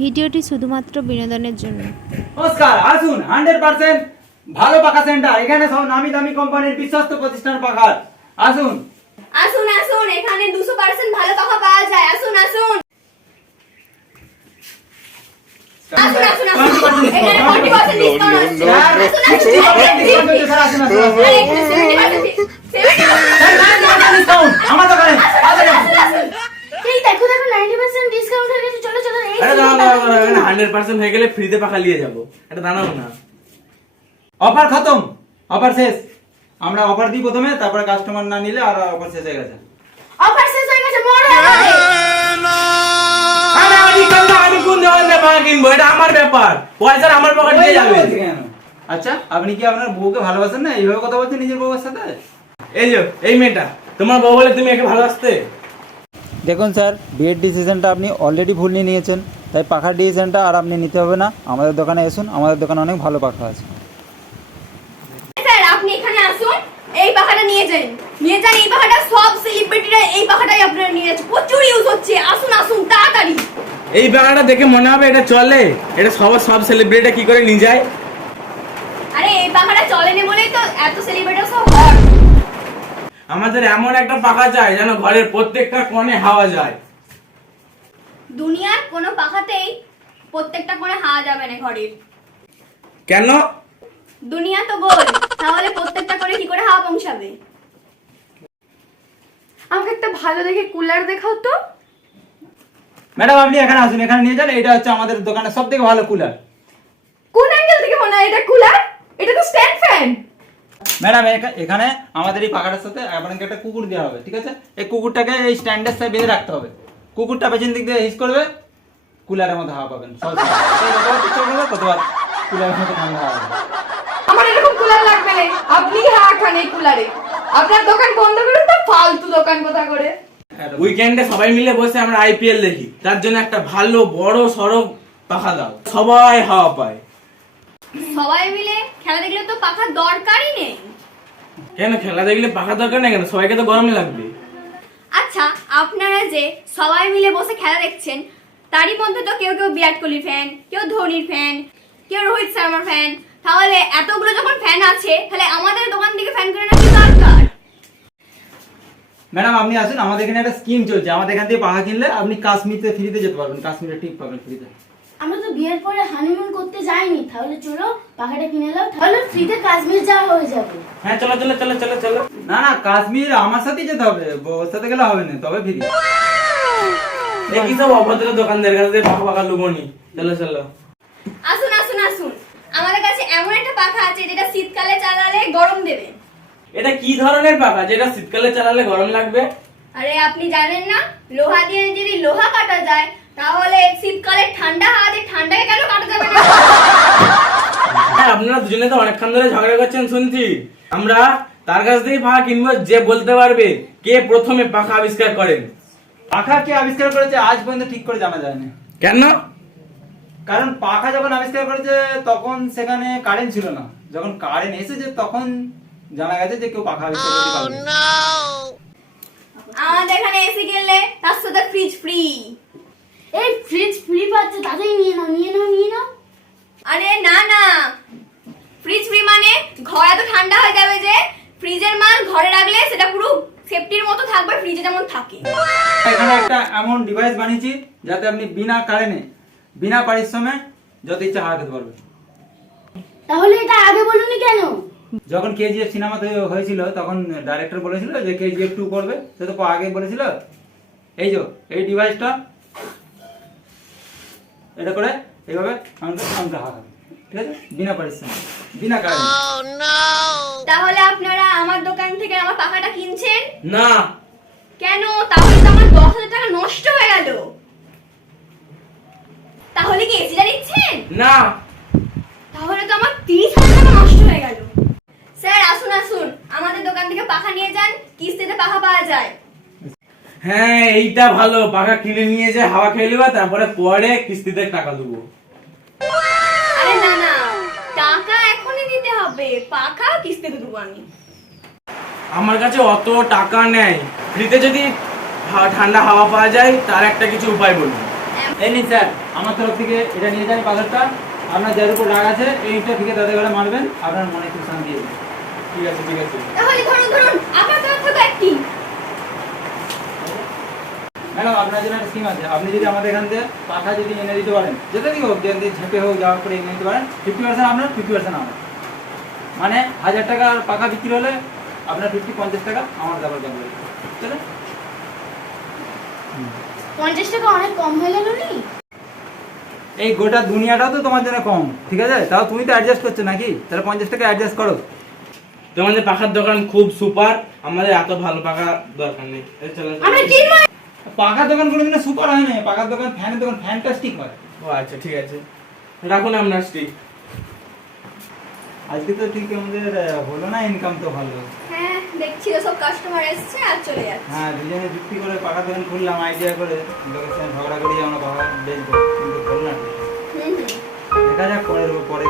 ভিডিওটি শুধুমাত্র বিনোদনের জন্য। নমস্কার, আসুন 100% ভালো পাখা সেন্টার। এখানে সব নামি দামি কোম্পানির বিশ্বস্ত প্রতিষ্ঠান পাখা। আসুন আসুন আসুন, এখানে 200% ভালো পাখা পাওয়া যায়। আসুন আসুন আসুন আসুন আসুন, এখানে 40% ডিসকাউন্ট আছে। আসুন আসুন, আরে এখানে 70% ডিসকাউন্ট আমার দোকানে। এই দেখো দেখো 90% ডিসকাউন্ট হয়ে গেছে। চলো চলো, এই আরে দাঁড়াও 100% হয়ে গেলে ফ্রিতে পাখা নিয়ে যাবো। এটা দাঁড়াও না, অফার খতম, অফার শেষ। আমরা অফার দিই প্রথমে, তারপরে কাস্টমার না নিলে আর অফার শেষ হয়ে গেছে। অফার শেষ হয়ে গেছে, মোড় হয়ে যাবে। আরে আমি কোন দোকানে পাখা কিনবো? এটা আমার ব্যাপার, পয়সা আমার পকেট দিয়ে যাবে। আচ্ছা, আপনি কি আপনার বউকে ভালোবাসেন না? এইভাবে কথা বলছেন নিজের বউয়ের সাথে? এই যে এই মেয়েটা তোমার বউ বলে তুমি একে ভালোবাসতে? দেখুন স্যার, বিয়ের ডিসিশনটা আপনি অলরেডি ভুল নিয়ে নিয়েছেন, তাই পাখার ডিসিশনটা আর আপনি নিতে হবে না। আমাদের দোকানে আসুন, আমাদের দোকানে অনেক ভালো পাখা আছে। স্যার আপনি এখানে আসুন, এই পাখাটা নিয়ে যান। নিয়ে যান এই পাখাটা, সব সেলিব্রিটিরা এই পাখাটাই আপনারা নিয়ে যাচ্ছে, প্রচুর ইউজ হচ্ছে। আসুন আসুন তাড়াতাড়ি। এই পাখাটা দেখে মনে হবে এটা চলে। এটা সব সেলিব্রিটি কি করে নিয়ে যায়? আরে এই পাখাটা চলেনি বলেই তো এত সেলিব্রিটি সব হট। আমাদের এমন একটা পাখা চাই যেন ঘরের প্রত্যেকটা কোণে হাওয়া যায়। দুনিয়ার কোনো পাখাতেই প্রত্যেকটা কোণে হাওয়া যাবে না ঘরের। কেন? দুনিয়া তো গোল, তাহলে প্রত্যেকটা কোণে কি করে হাওয়া পৌঁছাবে? আমাকে একটা ভালো দেখে কুলার দেখাও তো। ম্যাডাম আপনি এখানে আসুন, এখানে নিয়ে যান। এটা হচ্ছে আমাদের দোকানের সব থেকে ভালো কুলার। কোন অ্যাঙ্গেল থেকে মনে হয় এটা কুলার? এটা তো স্ট্যান্ড ফ্যান। ম্যাডাম এখানে আমাদের এই পাখাটার সাথে আপনাকে একটা কুকুর দেওয়া হবে, ঠিক আছে? এই কুকুরটাকে এই স্ট্যান্ডের সাথে বেঁধে রাখতে হবে। কুকুরটা পেছন দিক দিয়ে হিস করবে, কুলারের মধ্যে হাওয়া পাবেন। কতবার কুলারের মধ্যে ঠান্ডা হাওয়া পাবেন। আমার এরকম কুলার লাগবে না, আপনি হাওয়া খান এই কুলারে। আপনার দোকান বন্ধ করুন তো, ফালতু দোকান কোথা করে। উইকেন্ডে সবাই মিলে বসে আমরা আইপিএল দেখি, তার জন্য একটা ভালো বড় সড়ক পাখা দাও, সবাই হাওয়া পায়। সবাই মিলে খেলা দেখলে তো পাখার দরকারই নেই। কেন খেলা দেখলে পাখা দরকার নেই কেন? সবাইকে তো গরমে লাগবে। আচ্ছা, আপনারা যে সবাই মিলে বসে খেলা দেখছেন, তারই মধ্যে তো কেউ কেউ বিরাট কোহলির ফ্যান, কেউ ধোনির ফ্যান, কেউ রোহিত শর্মার ফ্যান। তাহলে এতগুলো যখন ফ্যান আছে, তাহলে আমাদের দোকান থেকে ফ্যান করে না কি দরকার? ম্যাডাম আপনি আসুন, আমাদের এখানে একটা স্কিম চলছে। আমাদের এখান থেকে পাখা কিনলে আপনি কাশ্মীরতে ফ্রিতে যেতে পারবেন, কাশ্মীরে টিপ পাবেন ফ্রিতে। আমরা তো বিয়ের পরে হানিমুন করতে যাইনি, তাহলে চলো পাখাটা কিনে নাও, তাহলে ফ্রিতে কাশ্মীর যাওয়া হয়ে যাবে। হ্যাঁ চলো চলো চলো চলো চলো। না না, কাশ্মীর আমার সাথেই যেতে হবে, বউর সাথে গেলে হবে না, তবে ফ্রি। এই কি সব অভদ্র দোকানদার কাছে থেকে পাখা পাখা লুবনি। চলো চলো। আসুন আসুন আসুন, আমাদের কাছে এমন একটা পাখা আছে যেটা শীতকালে চালালে গরম দেবে। এটা কি ধরনের পাখা যেটা শীতকালে চালালে গরম লাগবে? আরে আপনি জানেন না, লোহা দিয়ে যদি লোহা কাটা যায়, তাহলে শীতকালে ঠান্ডা হাওয়া দিয়ে ঠান্ডাকে কেন কাটা যাবে না? হ্যাঁ, আপনারা দুজনে তো অনেকক্ষণ ধরে ঝগড়া করছেন শুনছি। আমরা তার কাছ থেকেই পাখা কিনবো যে বলতে পারবে কে প্রথমে পাখা আবিষ্কার করেন। পাখা কে আবিষ্কার করেছে আজ পর্যন্ত ঠিক করে জানা যায় না। কেন? কারণ পাখা যখন আবিষ্কার করেছে তখন সেখানে কারেন্ট ছিল না। যখন কারেন্ট এসেছে তখন জানা গেছে যে কেউ পাখা আবিষ্কার করতে পারবে। আমাদের এখানে এসি কিনলে তার সাথে ফ্রিজ ফ্রি। এই ফ্রিজ ফ্রি পাচ্ছে, তাড়াতাড়ি নিয়ে নাও নিয়ে নাও নিয়ে নাও। আরে না না, ফ্রিজ ফ্রি মানে ঘর এত ঠান্ডা হয়ে যাবে যে ফ্রিজের মাল ঘরে রাখলে সেটা পুরো সেফটির মতো থাকবে, ফ্রিজে যেমন থাকে। এখানে একটা এমন ডিভাইস বানিয়েছি যাতে আপনি বিনা কারেন্টে বিনা পারিশ্রমে যত ইচ্ছা হাওয়া খেতে পারবেন। তাহলে এটা আগে বলুনি কেন? যখন কেজিএফ সিনেমা হয়েছিল তখন ডাইরেক্টর বলেছিল যে কেজিএফ 2 করবে, সে তো আগে বলেছিল। এই যে এই ডিভাইসটা এটা করে এইভাবে আমরা হাওয়া খাবে, ঠিক আছে? বিনা পারিশ্রমে, বিনা কারেন্টে। তাহলে আপনারা আমার দোকান থেকে আমার পাখাটা কিনছেন না। কেন? তাহলে তো আমার 10,000 টাকা নষ্ট হয়ে গেল। তাহলে কি এসিটা নিচ্ছেন? না। তাহলে তো আমার 30,000 টাকা নষ্ট হয়ে গেল। স্যার আসুন আসুন, আমাদের দোকান থেকে পাখা নিয়ে যান, কিস্তিতে পাখা পাওয়া যায়। হ্যাঁ এইটা ভালো, পাখা কিনে নিয়ে যে হাওয়া খেয়ে নিবা, তারপরে পরে কিস্তিতে টাকা দেবো। আরে না না, টাকা এখনই দিতে হবে, পাখা কিস্তিতে দেবো আমি। আমার কাছে অত টাকা নেই, ফ্রিতে যদি ঠান্ডা হাওয়া পাওয়া যায় তার একটা কিছু উপায় বলুন। এই নিন স্যার, আমার তরফ থেকে এটা নিয়ে যান পাথরটা। আপনার যার উপর রাগ আছে এই ইটটা থেকে তাদের ঘরে মারবেন, আপনার মনে একটু শান্তি হবে। ঠিক আছে ঠিক আছে। তাহলে ধরুন ধরুন আমার তরফ থেকে একটি। ম্যাডাম আপনার জন্য একটা স্কিম আছে, আপনি যদি আমাদের এখান থেকে পাখা যদি এনে দিতে পারেন, যেটা দিকে হোক, যেখান থেকে ঝেঁপে হোক যাওয়ার পরে এনে দিতে পারেন, 50% আপনার 50% আমার। মানে 1000 টাকার পাখা বিক্রি হলে আপনার 50 টাকা আমার ডাবল ডাবল চলে। 50 টাকা অনেক কম হয়ে গেল নি? এই গোটা দুনিয়াটাও তো তোমার জন্য কম, ঠিক আছে? তাও তুমি তো অ্যাডজাস্ট করছো নাকি? তাহলে 50 টাকা অ্যাডজাস্ট করো। তোমাদের পাখার দোকান খুব সুপার, আমাদের এত ভালো পাখা দরকার নেই। এই চলো আমরা কিনবো। পাখার দোকান কোনোদিন সুপার হয় না, পাখার দোকান ফ্যানের দোকান ফ্যান্টাস্টিক হয়। ও আচ্ছা ঠিক আছে, রাখুন আপনার স্টিক। আজকে তো ঠিক আমাদের হলো না, ইনকাম তো ভালো। হ্যাঁ দেখছি তো সব কাস্টমার এসছে আর চলে যাচ্ছে। হ্যাঁ, দুজনে যুক্তি করে পাখার দোকান খুললাম, আইডিয়া করে লোকের সঙ্গে ঝগড়া করি আমরা পাখা বেচবো, কিন্তু হলো না। হুম হুম। দেখা যাক পরে পরে